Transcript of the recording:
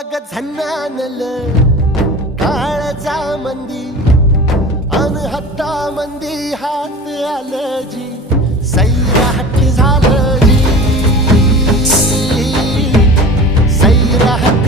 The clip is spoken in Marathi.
अग झन्नानल काळजा मंदी अन हत्ता मंदी हात आलं जी सैराट झालं जी सैराट